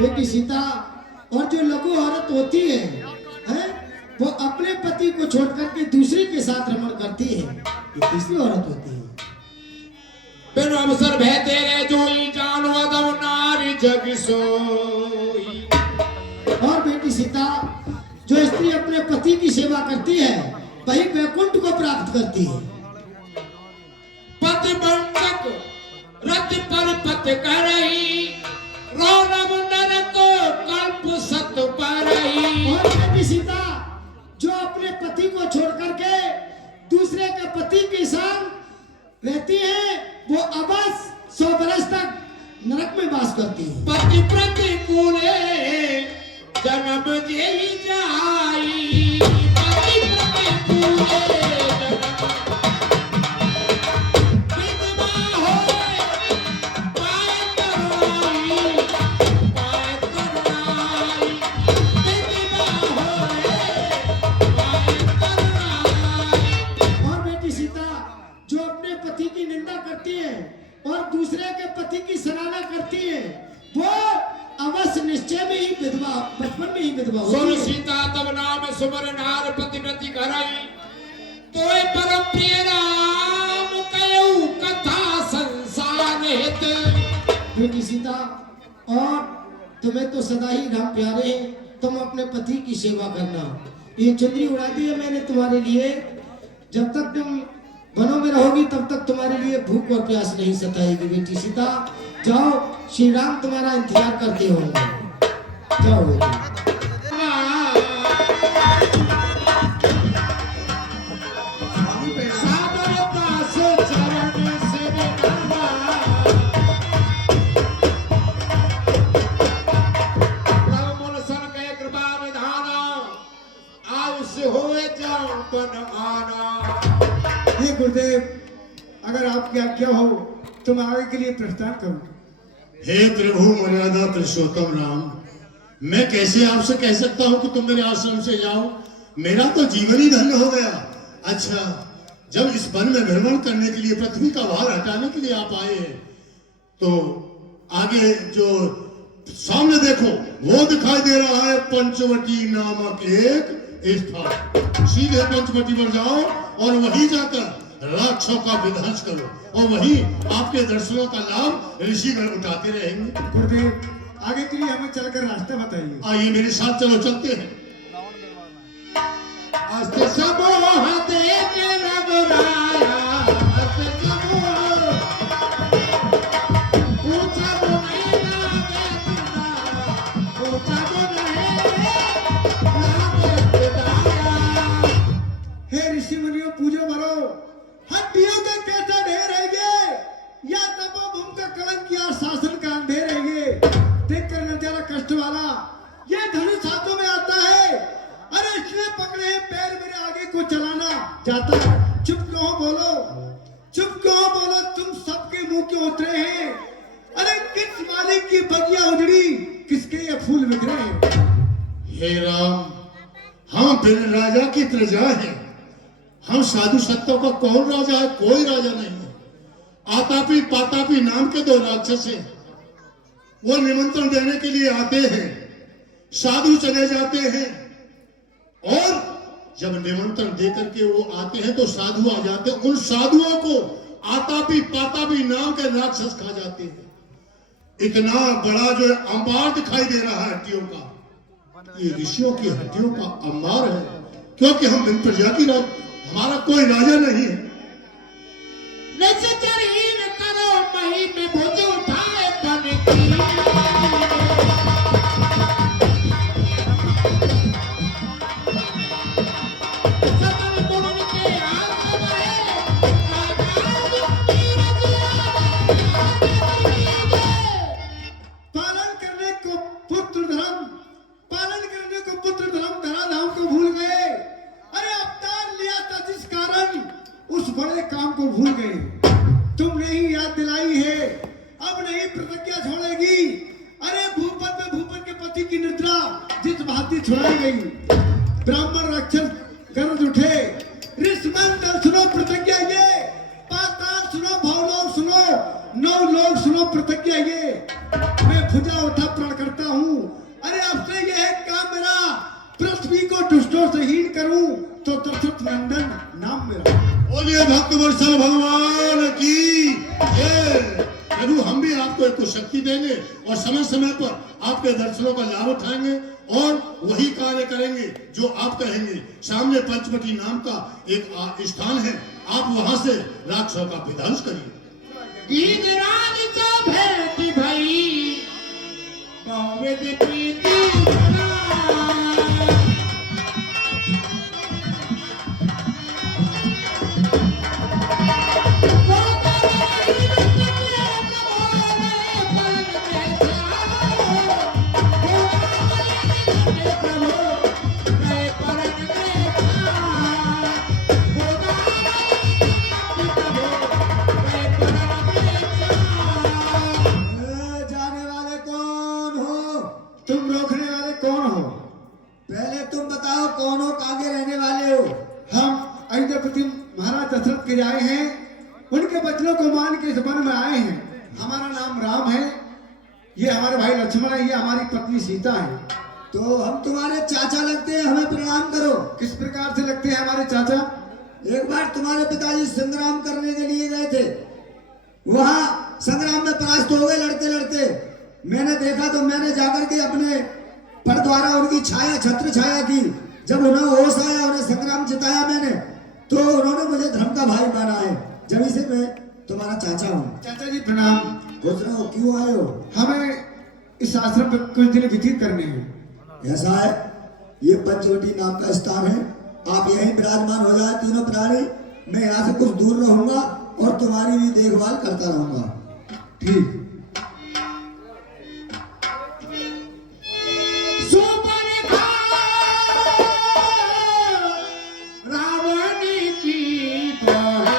बेटी सीता और जो लघु औरत होती है, हैं? वो अपने पति को छोड़कर के दूसरे के साथ रमण करती है, ये तीसरी औरत होती है। बिन अवसर भय तेरे जोई जानो अदम नारी जग सोई। और बेटी सीता, जो स्त्री अपने पति की सेवा करती है वही वैकुंठ को प्राप्त करती है। पति बंधक रत पर पत करही रौनव नर को कल्प सत परही। और बेटी सीता, जो अपने पति को छोड़ करके दूसरे के पति के संग रहती है वो अवश्य 100 बरस तक नरक में वास करती है। पति प्रतिकूले जन्म देहि जाई। पति प्रतिकूले विधवा होए पाए कराई। पाए कराई विधवा होए पाए कराई। और बेटी सीता, जो अपने पति की निंदा करती है और दूसरे के पति की सराहना करती है वो अवश्य निश्चय में ही विधवा, बचपन में ही विधवा सुन होती है। सीता तब नाम सुमर नार पतिव्रति करई। तोय परम प्रिय राम कयऊ कथा संसार हित। बेटी सीता, और तुम्हें तो सदा ही राम प्यारे हैं, तुम अपने पति की सेवा करना। ये चुंदरी उड़ा दी है मैंने तुम्हारे लिए, जब तक तुम वनों में रहोगी तब तक तुम्हारे लिए भूख और प्यास नहीं सताएगी। बेटी सीता जाओ, श्री राम तुम्हारा इंतजार करते होंगे, जाओ बेटी। सादरता से चरण से निकलना। प्रभु मुन सन कह कृपा निधाना। आयुष्य होए जाऊं बन आना। हे गुरुदेव, अगर आपकी आज्ञा हो तो मैं आगे के लिए प्रस्थान करूं। हे प्रभु मर्यादा पुरुषोत्तम राम, मैं कैसे आपसे कह सकता हूं कि तुम मेरे आश्रम से जाओ? मेरा तो जीवन ही धन्य हो गया। अच्छा, जब इस वन में भ्रमण करने के लिए, पृथ्वी का भार हटाने के लिए आप आए हैं, तो आगे जो सामने देखो वो दिखाई दे रहा है पंचवटी नामक एक स्थान। सीधे पंचवटी पर जाओ और वहीं जाकर राक्षसों का विध्वंस करो और वहीं आपके दर्शनों का लाभ ऋषिगण उठाते रहेंगे। गुरुदेव, आगे के लिए हमें चलकर रास्ता बताइए। आइए मेरे साथ, चलो चलते हैं। अस्ति समोह देख रघुराया। अस्ति समोह पूछा मुनि लागे पिताया। पूछा मुनि लागे पिताया। हे ऋषि मुनियों, पूजो मरो, हड्डियों का कैसा ढेर है ये, या तपोभूमि का कलंक या शासन का अंधेर है ये। देखकर नजारा कष्ट वाला, ये धनुष हाथों में आता है। अरे इसने पकड़े हैं पैर मेरे आगे को चलाना चाहता है। चुप क्यों बोलो, चुप क्यों बोलो, तुम सबके मुंह क्यों उतरे हैं? अरे किस मालिक की बगिया उजड़ी, किसके ये फूल बिखरे हैं? हे राम, हम बिन राजा की प्रजा हैं। हम साधु संतों का कौन राजा है? कोई राजा नहीं है। आतापी पातापी नाम के 2 राक्षस हैं। वो निमंत्रण देने के लिए आते हैं, साधु चले जाते हैं, और जब निमंत्रण देकर के वो आते हैं तो साधु आ जाते हैं। उन साधुओं को आतापी पातापी नाम के राक्षस खा जाते हैं। इतना बड़ा जो अंबार दिखाई दे रहा है हड्डियों का, ये ऋषियों की हड्डियों का अंबार है, क्योंकि हम बिन प्रजा की हमारा कोई राजा नहीं है। निश्चरीन करो मही में भुज उठाए बन की। सकल मुनि के हाथ में पालन करने को पुत्र धर्म, पालन करने को पुत्र धर्म, धराधाम को भूल गए। अरे अवतार लिया था जिस कारण, उस बड़े काम को भूल गए। तुमने ही याद दिलाई है, अब नहीं प्रतिज्ञा छोड़ेगी। अरे भूपन में भूपन के पति की निद्रा जिस भांति छुड़ाई गई, ब्राह्मण राक्षस गर्ज उठे। ऋषिमंडल सुनो प्रतिज्ञा ये, पाताल सुनो, भवलोक सुनो, 9 लोग सुनो प्रतिज्ञा ये। मैं भुजा उठा प्रण करता हूँ। अरे आपसे यह है काम मेरा, पृथ्वी को दुष्टों से हीन करूं तो दशरथ नंदन नाम मेरा। बोलिए भक्त वत्सल भगवान की जय। प्रभु हम भी आपको एक शक्ति देंगे और समय समय पर आपके दर्शनों का लाभ उठाएंगे और वही कार्य करेंगे जो आप कहेंगे। सामने पंचवटी नाम का एक स्थान है, आप वहां से राक्षसों का विध्वंस करिए। गीतराज से भेंट भई बहुविध प्रीति बना। जाने वाले कौन हो? तुम रोकने वाले कौन हो? पहले तुम बताओ कौन हो, आगे रहने वाले हो? हम अयोध्यापति महाराज दशरथ के आए हैं, उनके वचनों को मान के इस वन में आए हैं। हमारा नाम राम है, ये हमारे भाई लक्ष्मण है, ये हमारी पत्नी सीता है। तो हम तुम्हारे चाचा लगते हैं, हमें प्रणाम करो। किस प्रकार से लगते हैं हमारे चाचा? एक बार तुम्हारे पिताजी संग्राम करने के लिए गए थे, वहां संग्राम में परास्त हो गए लड़ते लड़ते। मैंने देखा तो मैंने जाकर के अपने पर द्वारा उनकी छाया छत्र छाया की। जब उन्हें होश आया, उन्हें संग्राम जिताया मैंने, तो उन्होंने मुझे धर्म का भाई माना है। जब से मैं तुम्हारा चाचा हूँ। चाचा जी प्रणाम। खुश रहो। क्यों आए हो? हमें इस आश्रम में कुछ दिन व्यतीत करने हैं। ऐसा है, ये पंचवटी नाम का स्थान है, आप यहीं विराजमान हो जाए तीनों प्राणी। मैं यहाँ से कुछ दूर रहूंगा और तुम्हारी भी देखभाल करता रहूंगा। ठीक।